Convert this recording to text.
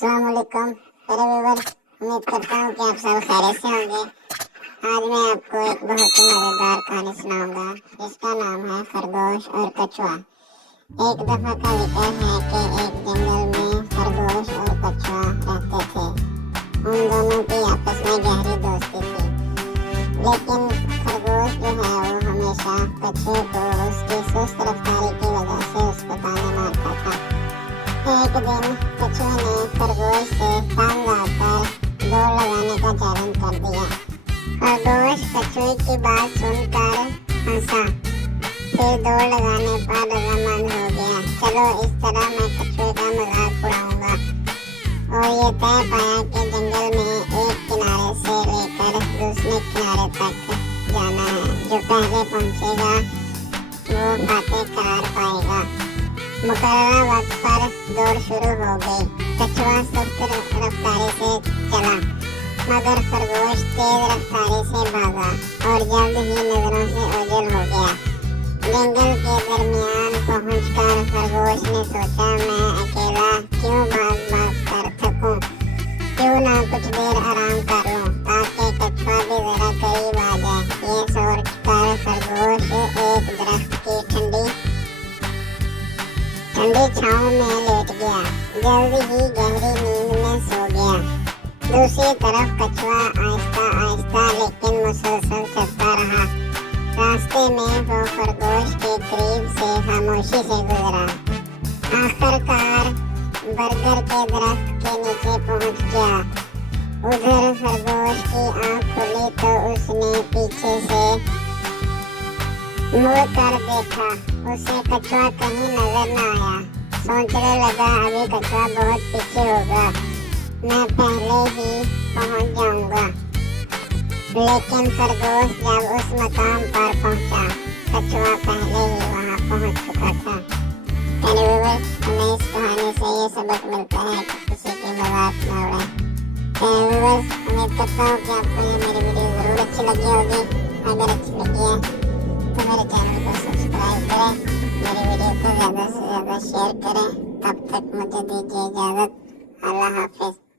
अस्सलाम वालेकुम मेरे व्यूअर्स, उम्मीद करता हूँ कि आप सब खैरियत से होंगे। आज मैं आपको एक बहुत ही मजेदार कहानी सुनाऊंगा जिसका नाम है खरगोश और कछुआ। एक दफा का जिक्र है कि एक जंगल में खरगोश और कछुआ रहते थे। उन दोनों की आपस में गहरी दोस्ती थी, लेकिन खरगोश जो है वो हमेशा कछुए को उसकी सुस्त रफ्तारी की वजह से उसको ताने मारता था। एक दिन कछुए ने खरगोश से टांग लाकर दौड़ लगाने का चैलेंज कर दिया। खरगोश कछुए की बात सुनकर हंसा, फिर दौड़ लगाने पर रजामंद हो गया। चलो इस तरह मैं कछुए का मजाक उड़ाऊंगा। और ये तय पाया कि जंगल में एक किनारे से लेकर दूसरे किनारे तक जाना है। जो पहले पहुंचेगा वो फातेह करार पाएगा। मुकर्रर वक्त पर दौड़ शुरू हो गई। कछुआ सुस्त रफ्तारी से चला, मगर खरगोश तेज रफ्तारी से भागा और जल्द ही नजरों से ओझल हो गया। जंगल के दरमियान पहुंचकर खरगोश ने सोचा, मैं अकेला क्यों भाग कर थकूं, क्यों ना कुछ देर आराम कर लूं ताकि कछुआ भी जरा करीब आ जाए। ये सोचकर खरगोश एक दरख्त की ठंडी छांव में लेट गया। जल्दी ही गहरी नींद में सो गया। दूसरी तरफ कछुआ आहिस्ता आहिस्ता लेकिन मुसलसल चलता रहा। रास्ते में वो खरगोश के करीब से खामोशी से गुजरा। आखिरकार बरगद के दरख्त के नीचे पहुंच गया। उधर खरगोश की आंख खुली तो उसने पीछे से मुड़ कर देखा। उसे कछुआ कहीं नजर न आया। सोचने लगा, अभी कछुआ बहुत पीछे होगा, मैं पहले ही पहुंच जाऊंगा। लेकिन खरगोश जब उस मकाम पर पहुंचा, कछुआ पहले ही वहां पहुंच चुका था। हमें इस कहानी से ये सबक मिलता है कि किसी की मजाक न उड़ाएं। उम्मीद करता हूँ कि आपको ये मेरी वीडियो जरूर अच्छी लगी होगी। अगर अच्छी लगी है तो मेरे चैनल को सब्सक्राइब करें, मेरी वीडियो को ज़्यादा से ज़्यादा शेयर करें। तब तक मुझे दीजिए इजाज़त। अल्लाह हाफिज़।